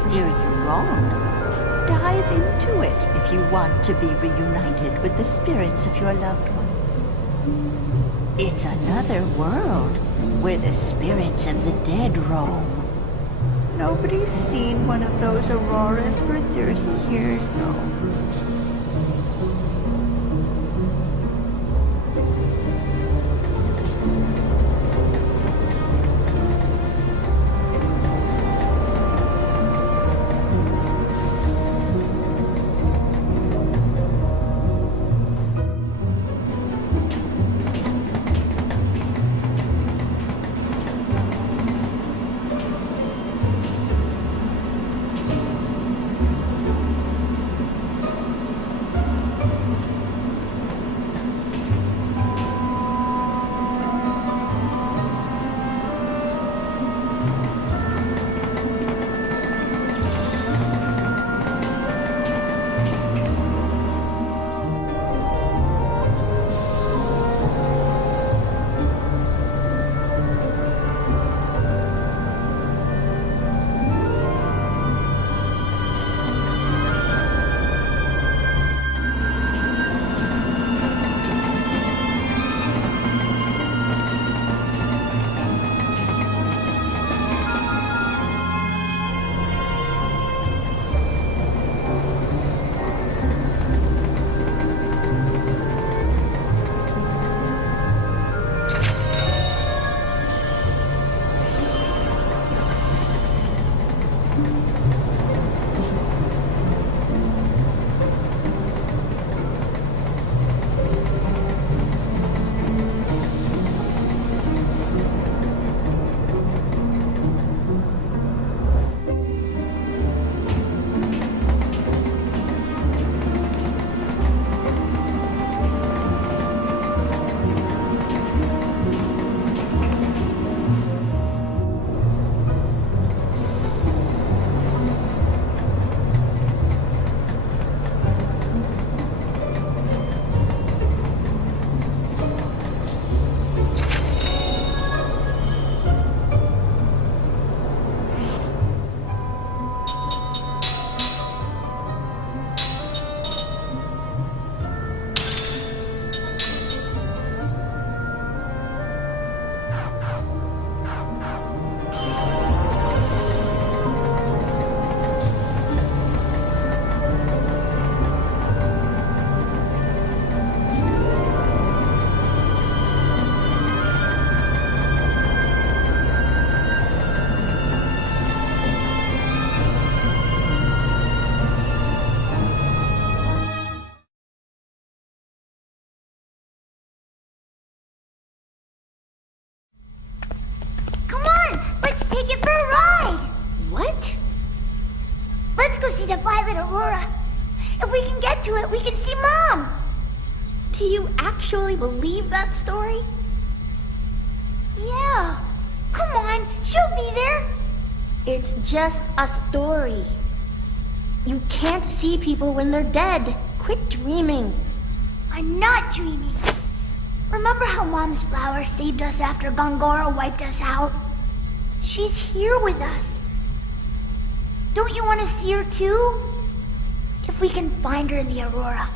steer you wrong. Dive into it if you want to be reunited with the spirits of your loved ones. It's another world where the spirits of the dead roam. Nobody's seen one of those auroras for 30 years, though. See the violet aurora. If we can get to it, we can see Mom. Do you actually believe that story? Yeah. Come on, she'll be there. It's just a story. You can't see people when they're dead. Quit dreaming. I'm not dreaming. Remember how Mom's flower saved us after Gongora wiped us out? She's here with us. Don't you want to see her too? If we can find her in the Aurora,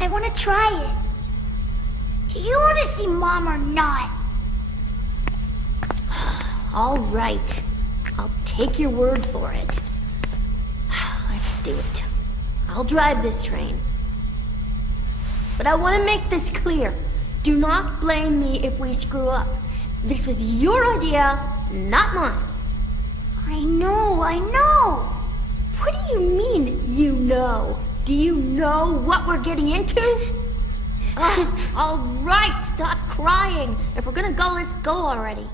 I want to try it. Do you want to see Mom or not? All right. I'll take your word for it. Let's do it. I'll drive this train. But I want to make this clear. Do not blame me if we screw up. This was your idea, not mine. I know. What do you mean, you know? Do you know what we're getting into? All right, stop crying. If we're gonna go, let's go already.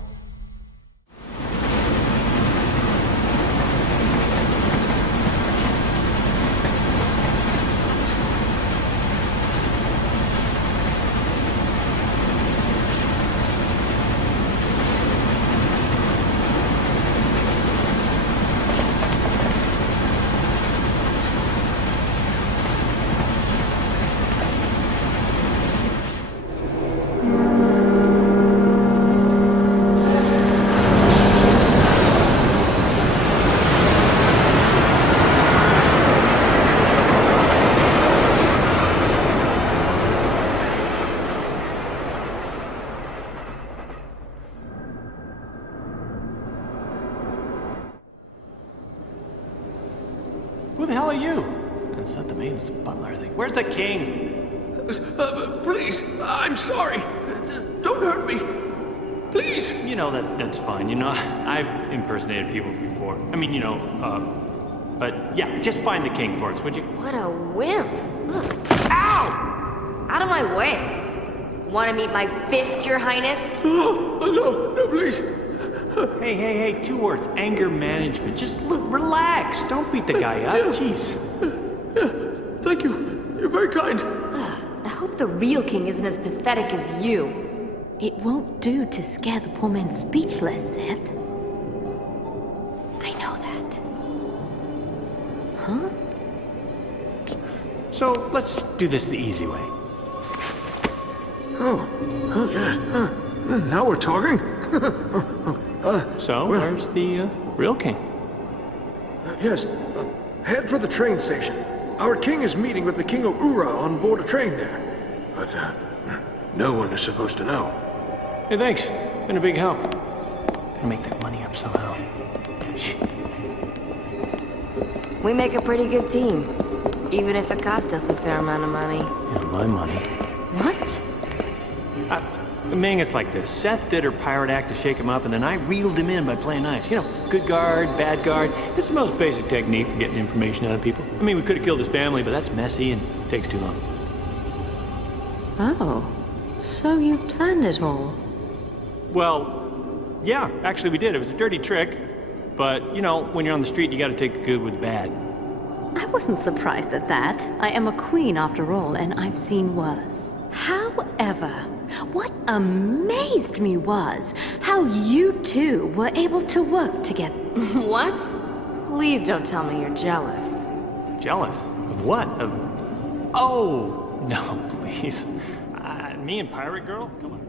Who the hell are you? It's not the maid, it's the butler, I think. Where's the king? Please, I'm sorry. Don't hurt me. Please. You know, that's fine. You know, I've impersonated people before. I mean, you know, but yeah, just find the king for us, would you? What a wimp. Ugh. Ow! Out of my way. Want to meet my fist, Your Highness? Oh, no, please. Hey, 2 words. Anger management. Just relax. Don't beat the guy up. Jeez. Yeah, thank you. You're very kind. I hope the real king isn't as pathetic as you. It won't do to scare the poor man speechless, Seth. I know that. Huh? So let's do this the easy way. Oh yes. Now we're talking. So, where's the real king? Yes. Head for the train station. Our king is meeting with the king of Ura on board a train there. But no one is supposed to know. Hey, thanks. Been a big help. Gotta make that money up somehow. We make a pretty good team. Even if it cost us a fair amount of money. Yeah, my money. What? Ming, it's like this. Seth did her pirate act to shake him up, and then I reeled him in by playing nice. You know, good guard, bad guard. It's the most basic technique for getting information out of people. I mean, we could have killed his family, but that's messy and takes too long. Oh, so you planned it all? Well, yeah, actually we did. It was a dirty trick. But, you know, when you're on the street, you gotta take the good with the bad. I wasn't surprised at that. I am a queen after all, and I've seen worse. However, what amazed me was how you two were able to work together. What? Please don't tell me you're jealous. Jealous? Of what? Of... Oh, no, please. Me and Pirate Girl? Come on.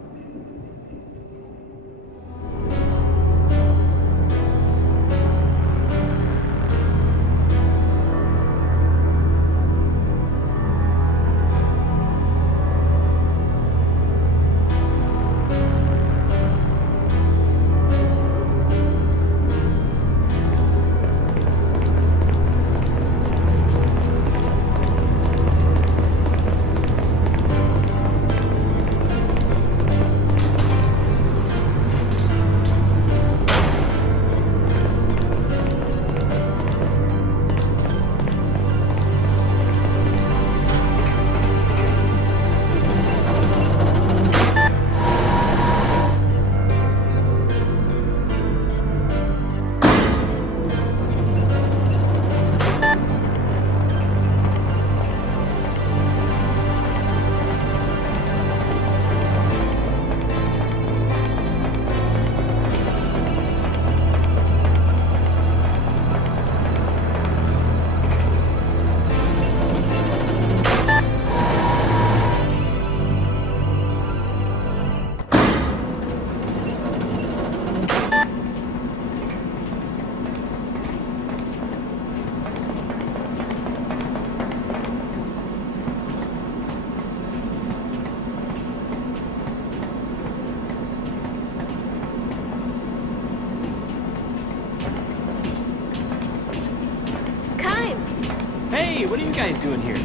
Hey, what are you guys doing here?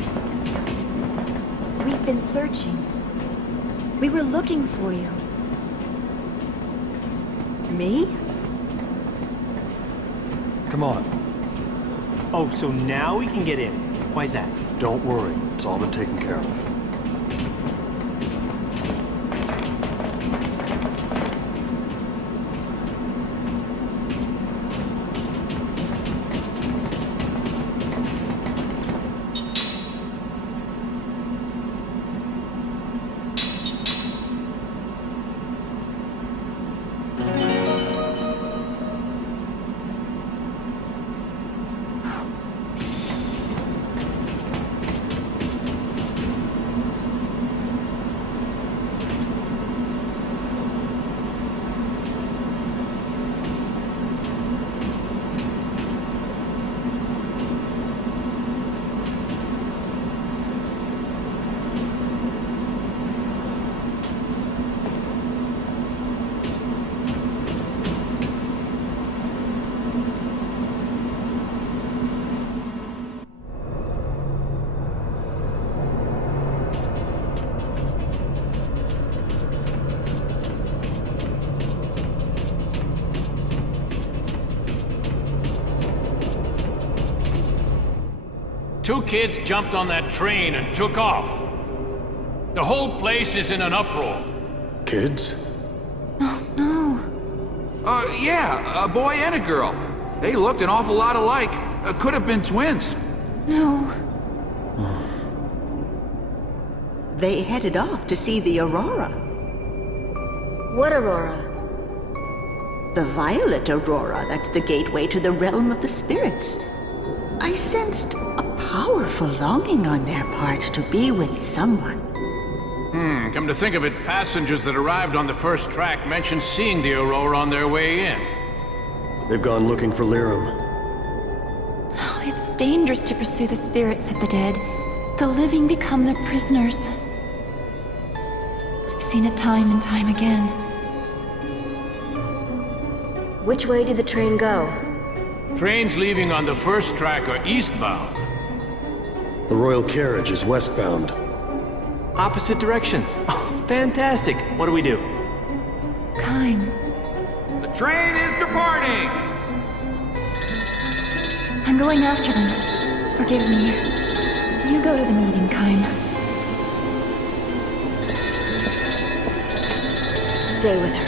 We've been searching. We were looking for you. Me? Come on. Oh, so now we can get in. Why's that? Don't worry. It's all been taken care of. Two kids jumped on that train and took off. The whole place is in an uproar. Kids? Oh, no. Yeah, a boy and a girl. They looked an awful lot alike. Could have been twins. No. They headed off to see the aurora. What aurora? The violet aurora, that's the gateway to the realm of the spirits. I sensed a powerful longing on their part to be with someone. Come to think of it, passengers that arrived on the first track mentioned seeing the aurora on their way in. They've gone looking for Lyrum. Oh, it's dangerous to pursue the spirits of the dead. The living become their prisoners. I've seen it time and time again. Which way did the train go? Trains leaving on the first track are eastbound. The royal carriage is westbound. Opposite directions. Oh, fantastic. What do we do? Kaim, The train is departing! I'm going after them. Forgive me. You go to the meeting, Kaim. Stay with her.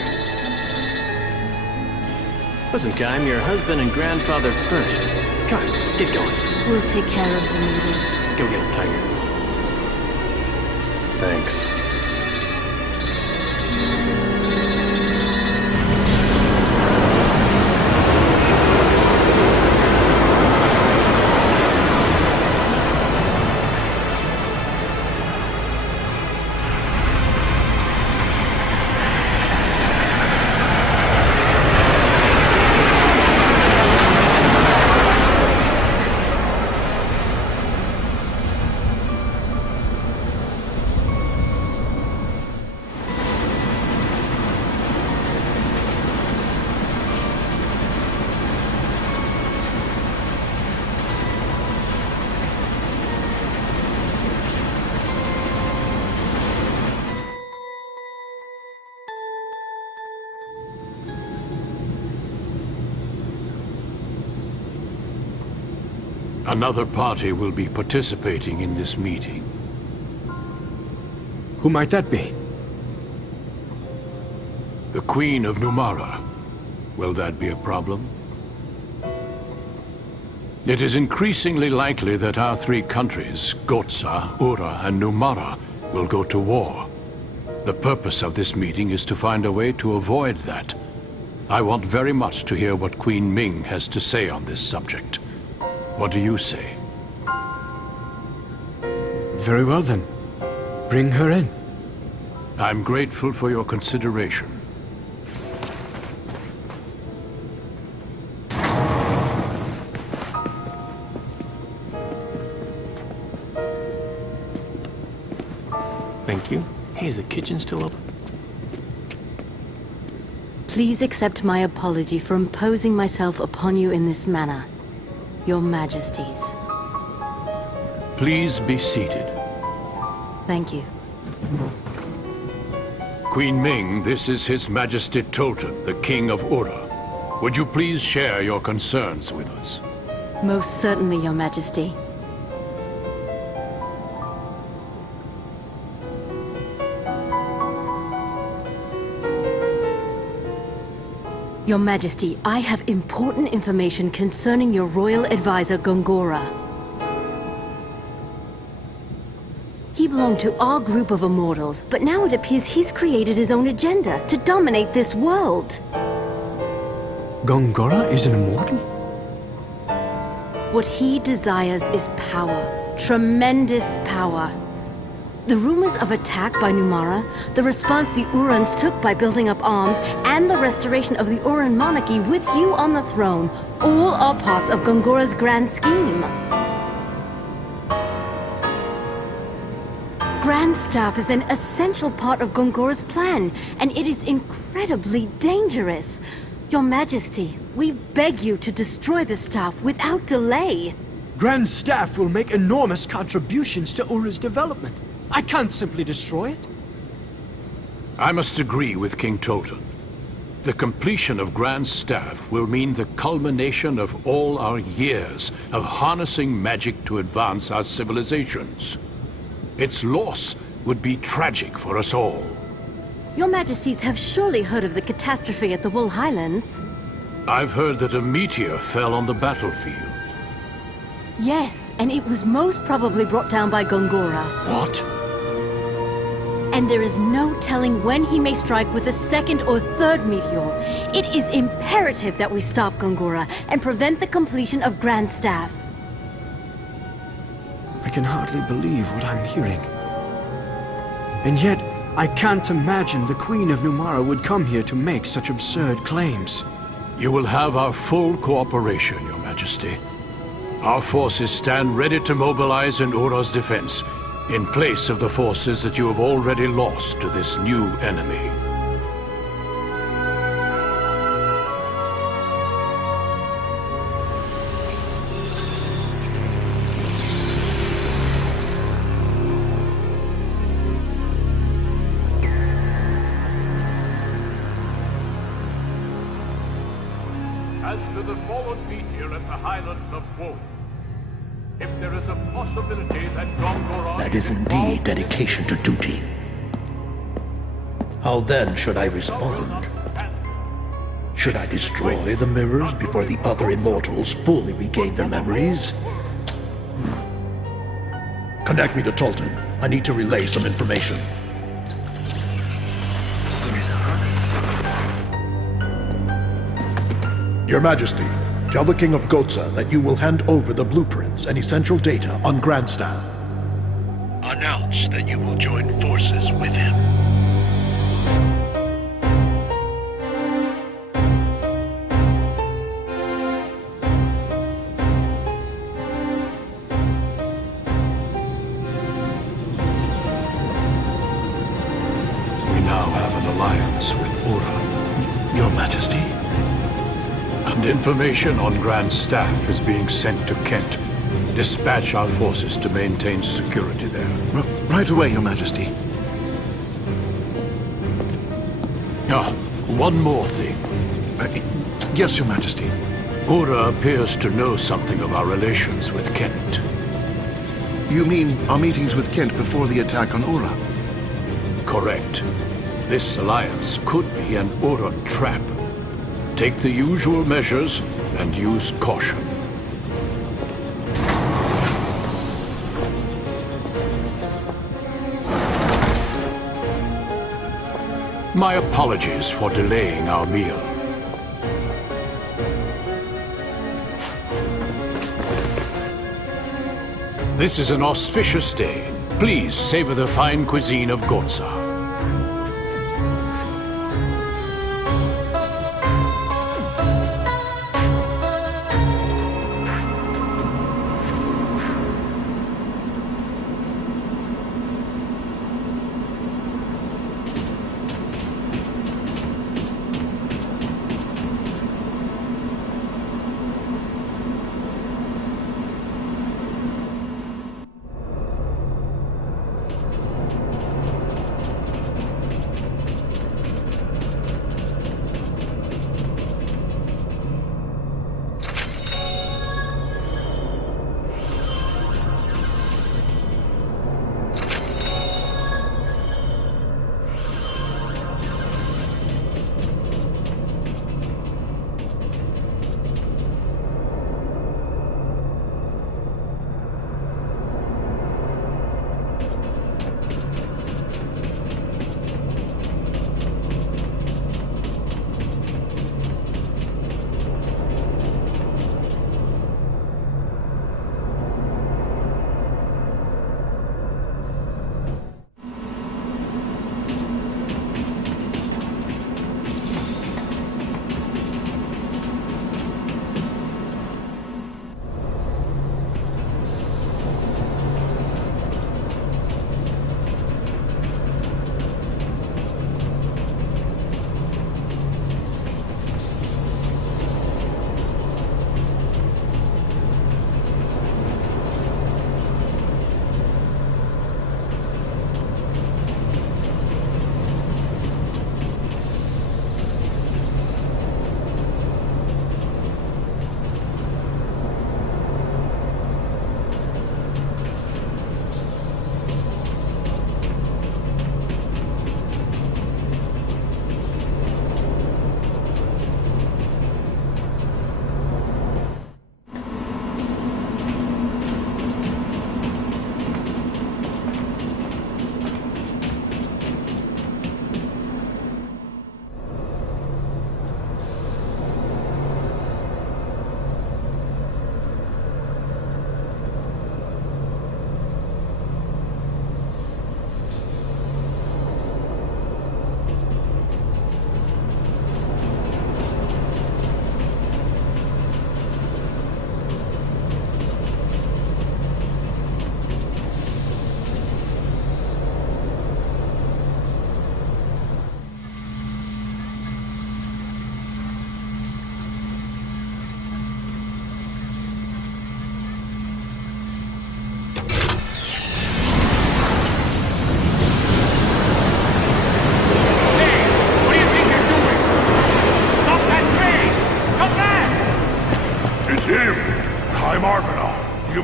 Listen, Guy, I'm your husband and grandfather first. Come on, get going. We'll take care of the meeting. Go get him, Tiger. Thanks. Another party will be participating in this meeting. Who might that be? The Queen of Numara. Will that be a problem? It is increasingly likely that our three countries, Gotza, Ura, and Numara, will go to war. The purpose of this meeting is to find a way to avoid that. I want very much to hear what Queen Ming has to say on this subject. What do you say? Very well then. Bring her in. I'm grateful for your consideration. Thank you. Hey, is the kitchen still open? Please accept my apology for imposing myself upon you in this manner. Your Majesties. Please be seated. Thank you. Queen Ming, this is His Majesty Tolton, the King of Ura. Would you please share your concerns with us? Most certainly, Your Majesty. Your Majesty, I have important information concerning your royal advisor, Gongora. He belonged to our group of immortals, but now it appears he's created his own agenda to dominate this world. Gongora is an immortal? What he desires is power. Tremendous power. The rumors of attack by Numara, the response the Urans took by building up arms, and the restoration of the Uran monarchy with you on the throne, all are parts of Gongora's grand scheme. Grand Staff is an essential part of Gongora's plan, and it is incredibly dangerous. Your Majesty, we beg you to destroy the staff without delay. Grand Staff will make enormous contributions to Ura's development. I can't simply destroy it. I must agree with King Tolton. The completion of Grand Staff will mean the culmination of all our years of harnessing magic to advance our civilizations. Its loss would be tragic for us all. Your Majesties have surely heard of the catastrophe at the Wool Highlands. I've heard that a meteor fell on the battlefield. Yes, and it was most probably brought down by Gongora. What? And there is no telling when he may strike with a second or third meteor. It is imperative that we stop Gongora and prevent the completion of Grand Staff. I can hardly believe what I'm hearing. And yet, I can't imagine the Queen of Numara would come here to make such absurd claims. You will have our full cooperation, Your Majesty. Our forces stand ready to mobilize in Ura's defense, in place of the forces that you have already lost to this new enemy. As to the fallen meteor at the Highlands of Woe, if there is a possibility that Gongora... That is indeed dedication to duty. How then should I respond? Should I destroy the mirrors before the other immortals fully regain their memories? Connect me to Tolton. I need to relay some information. Your Majesty, tell the King of Gotza that you will hand over the blueprints and essential data on Grandstaff. Announce that you will join forces with him. We now have an alliance with Ura. Your Majesty? And information on Grand Staff is being sent to Kent. Dispatch our forces to maintain security there. Right away, Your Majesty. One more thing. Yes, Your Majesty. Ura appears to know something of our relations with Kent. You mean our meetings with Kent before the attack on Ura? Correct. This alliance could be an Uran trap. Take the usual measures and use caution. My apologies for delaying our meal. This is an auspicious day. Please savor the fine cuisine of Gotza.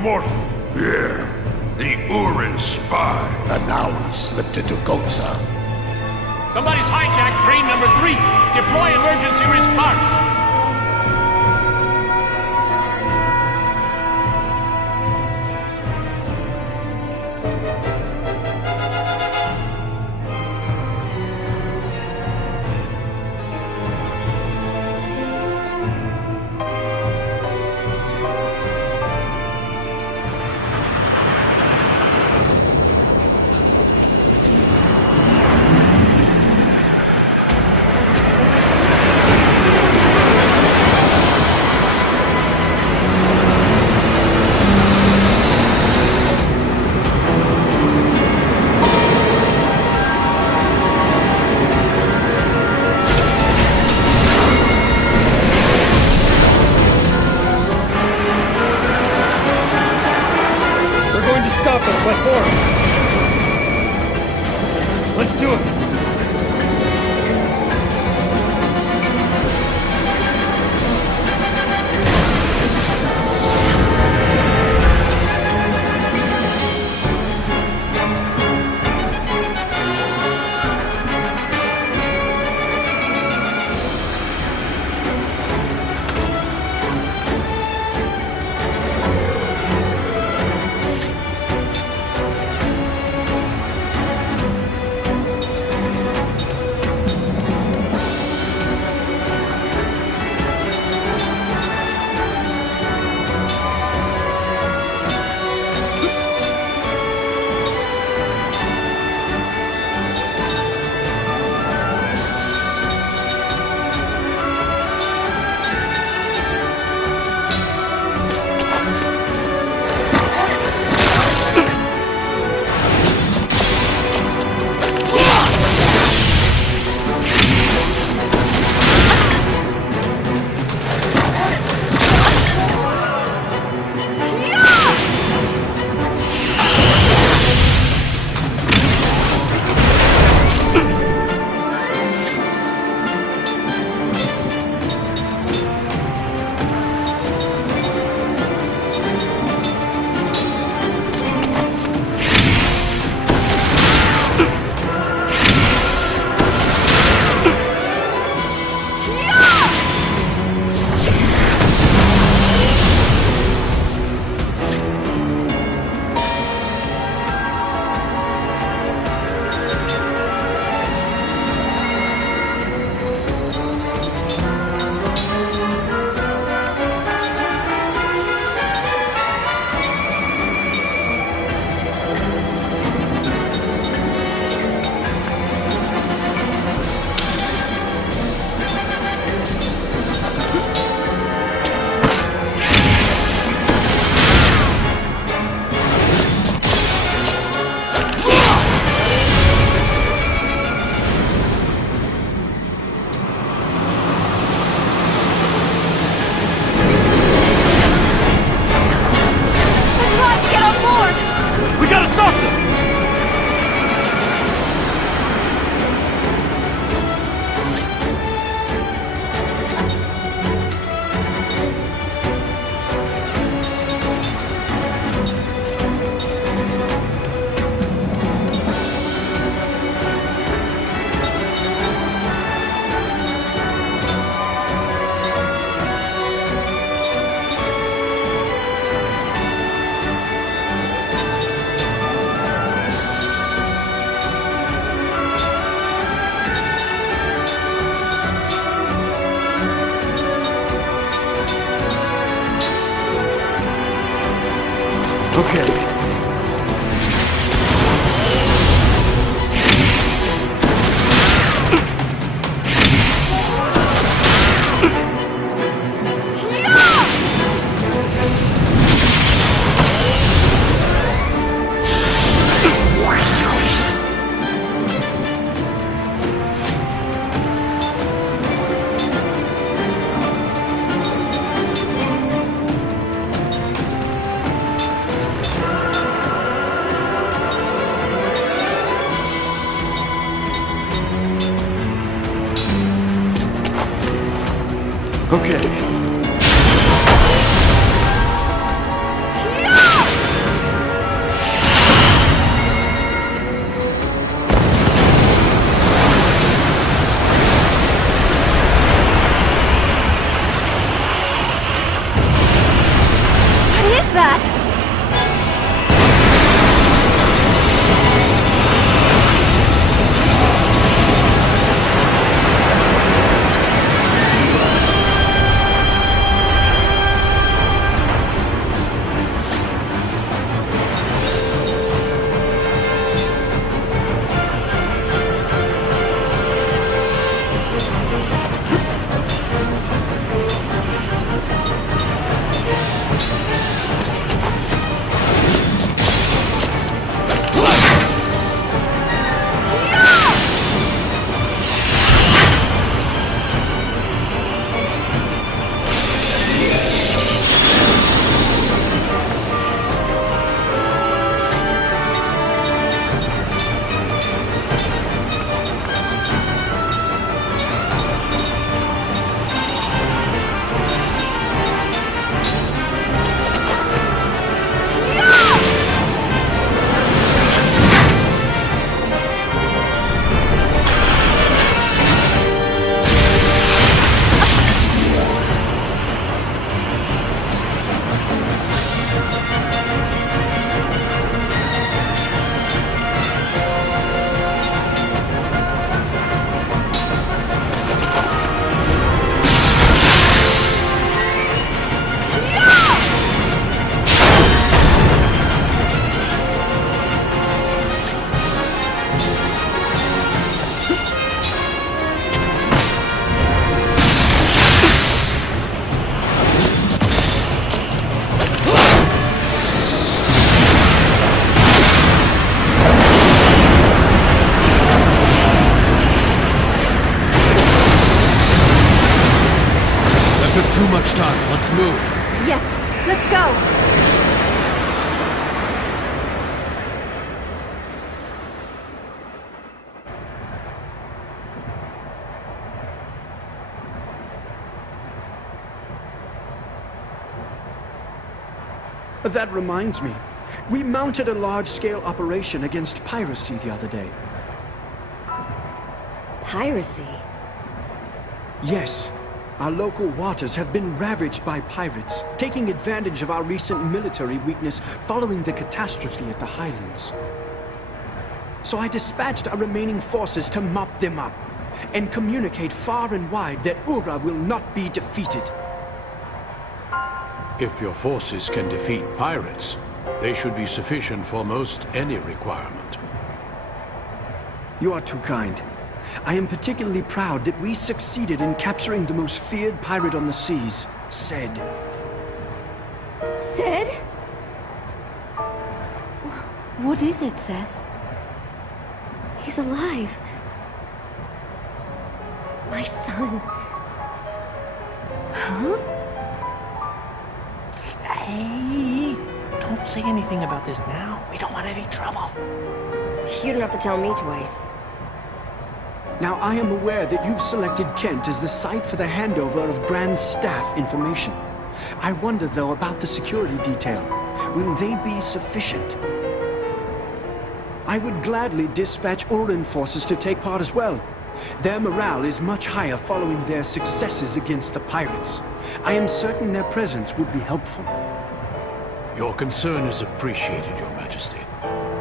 immortal? Yeah, the Urin spy. And now he slipped into Gotza. Somebody's hijacked train number 3. Deploy emergency response. Stop us by force! Let's do it! Okay. Okay. Let's move. Yes, let's go! That reminds me. We mounted a large-scale operation against piracy the other day. Piracy? Yes. Our local waters have been ravaged by pirates, taking advantage of our recent military weakness following the catastrophe at the Highlands. So I dispatched our remaining forces to mop them up and communicate far and wide that Ura will not be defeated. If your forces can defeat pirates, they should be sufficient for most any requirement. You are too kind. I am particularly proud that we succeeded in capturing the most feared pirate on the seas, Ced. Ced? What is it, Seth? He's alive. My son. Huh? Hey, don't say anything about this now. We don't want any trouble. You don't have to tell me twice. Now, I am aware that you've selected Kent as the site for the handover of Grand Staff information. I wonder, though, about the security detail. Will they be sufficient? I would gladly dispatch Urin forces to take part as well. Their morale is much higher following their successes against the pirates. I am certain their presence would be helpful. Your concern is appreciated, Your Majesty.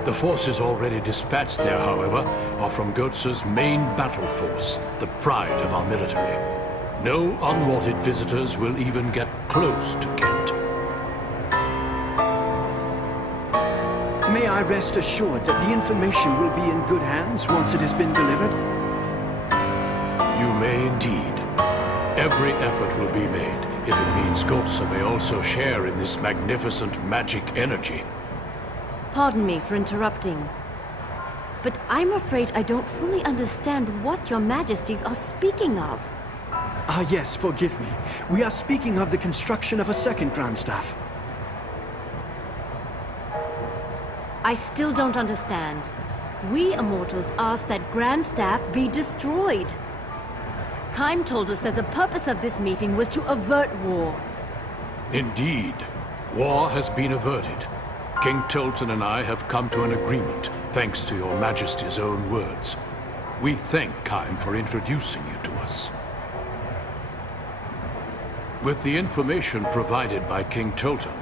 The forces already dispatched there, however, are from Gotza's main battle force, the pride of our military. No unwanted visitors will even get close to Kent. May I rest assured that the information will be in good hands once it has been delivered? You may indeed. Every effort will be made if it means Gotza may also share in this magnificent magic energy. Pardon me for interrupting, but I'm afraid I don't fully understand what your majesties are speaking of. Ah, yes, forgive me. We are speaking of the construction of a second Grand Staff. I still don't understand. We immortals asked that Grand Staff be destroyed. Kaim told us that the purpose of this meeting was to avert war. Indeed. War has been averted. King Tolton and I have come to an agreement, thanks to your Majesty's own words. We thank Kaim for introducing you to us. With the information provided by King Tolton,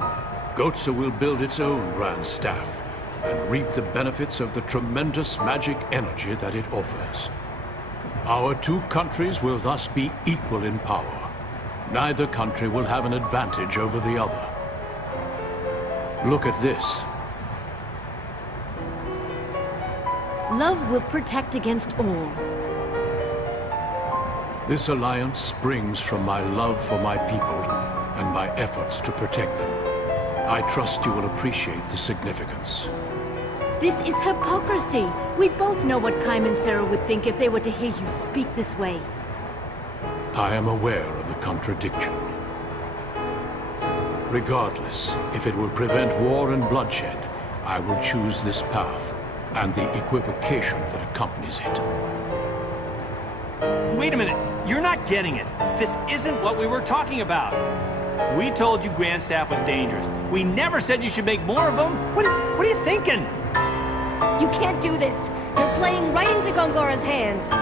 Gotza will build its own Grand Staff and reap the benefits of the tremendous magic energy that it offers. Our two countries will thus be equal in power. Neither country will have an advantage over the other. Look at this. Love will protect against all. This alliance springs from my love for my people and my efforts to protect them. I trust you will appreciate the significance. This is hypocrisy. We both know what Kaim and Sarah would think if they were to hear you speak this way. I am aware of the contradiction. Regardless, if it will prevent war and bloodshed, I will choose this path and the equivocation that accompanies it. Wait a minute. You're not getting it. This isn't what we were talking about. We told you Grand Staff was dangerous. We never said you should make more of them. What are you thinking? You can't do this. You're playing right into Gongora's hands.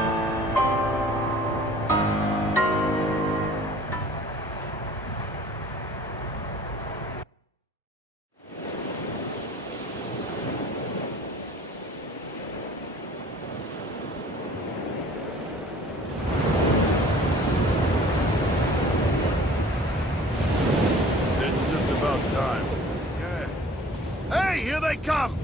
It's just about time. Yeah. Hey, here they come!